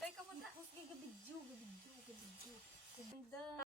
Bay ka muna. Tapos kay gabidyo, gabidyo, gabidyo. Kumanda.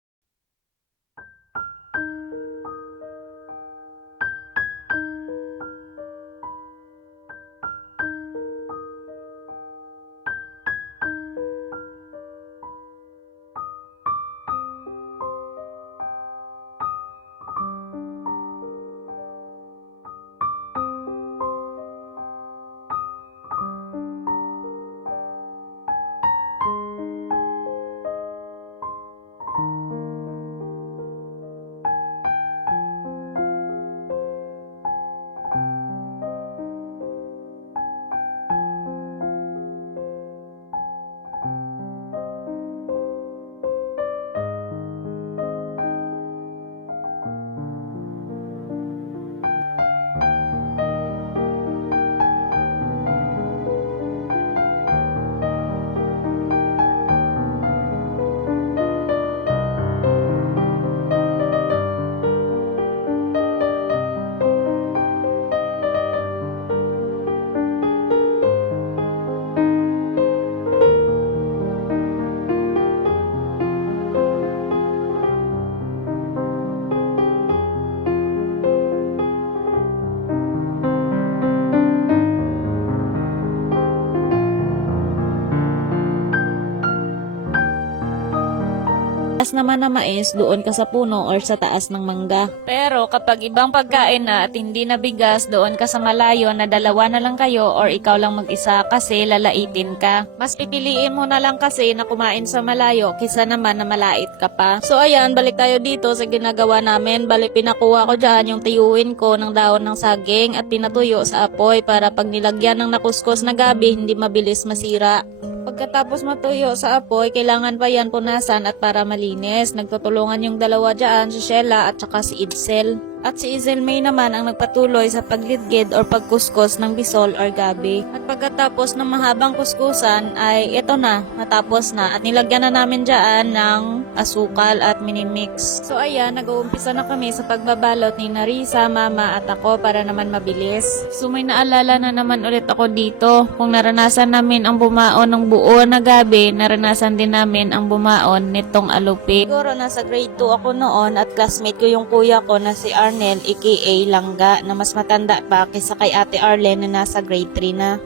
Taas naman na mais, doon ka sa puno or sa taas ng mangga. Pero kapag ibang pagkain na at hindi na bigas, doon ka sa malayo na dalawa na lang kayo or ikaw lang mag-isa kasi lalaitin ka. Mas pipiliin mo na lang kasi na kumain sa malayo kisa naman na malait ka pa. So ayan, balik tayo dito sa ginagawa namin. Balik pinakuha ko dyan yung tiyuin ko ng dahon ng saging at pinatuyo sa apoy para pag nilagyan ng nakuskus na gabi, hindi mabilis masira. Pagkatapos matuyo sa apoy, kailangan pa yan punasan at para malinis. Nagtutulungan yung dalawa dyan, si Sheila at saka si Idsel. At si Izel naman ang nagpatuloy sa paglidgid or pagkuskus ng bisol or gabi. At pagkatapos ng mahabang kuskusan ay ito na, natapos na. At nilagyan na namin dyan ng asukal at minimix. So ayan, nag-uumpisa na kami sa pagbabalot ni Narisa, Mama at ako para naman mabilis. So may naalala na naman ulit ako dito. Kung naranasan namin ang bumaon ng buo na gabi, naranasan din namin ang bumaon nitong alupi. Siguro nasa grade 2 ako noon at classmate ko yung kuya ko na si Arnel aka Langga na mas matanda pa kaysa kay ate Arlen na nasa grade 3 na.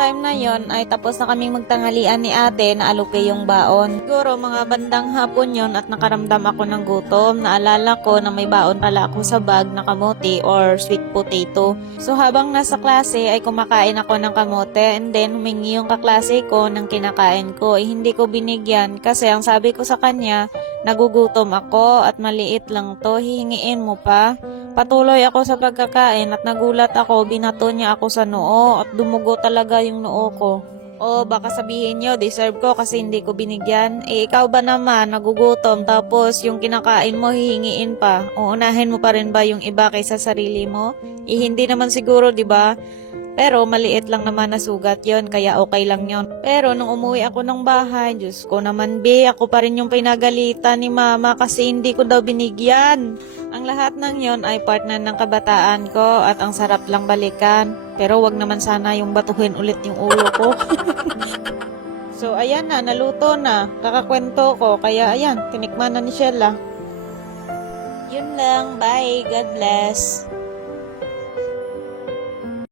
Time na yon ay tapos na kaming magtanghalian ni ate na alupi yung baon. Siguro mga bandang hapon yon at nakaramdam ako ng gutom. Naalala ko na may baon pala ako sa bag na kamote or sweet potato. So habang nasa klase ay kumakain ako ng kamote and then humingi yung kaklase ko ng kinakain ko. Eh, hindi ko binigyan kasi ang sabi ko sa kanya, nagugutom ako at maliit lang to, hihingiin mo pa. Patuloy ako sa pagkakain at nagulat ako, binato niya ako sa noo at dumugo talaga yung noo ko. O baka sabihin nyo, deserve ko kasi hindi ko binigyan. Eh ikaw ba naman, nagugutom tapos yung kinakain mo hihingiin pa. Uunahin mo pa rin ba yung iba kaysa sarili mo? Eh hindi naman siguro, di ba? Pero maliit lang naman na sugat yon kaya okay lang yon. Pero nung umuwi ako ng bahay, Diyos ko naman be, ako pa rin yung pinagalitan ni mama kasi hindi ko daw binigyan. Ang lahat ng yon ay partner ng kabataan ko at ang sarap lang balikan. Pero wag naman sana yung batuhin ulit yung ulo ko. so ayan na, naluto na. Kakakwento ko, kaya ayan, tinikman na ni Sheila. Yun lang, bye, God bless.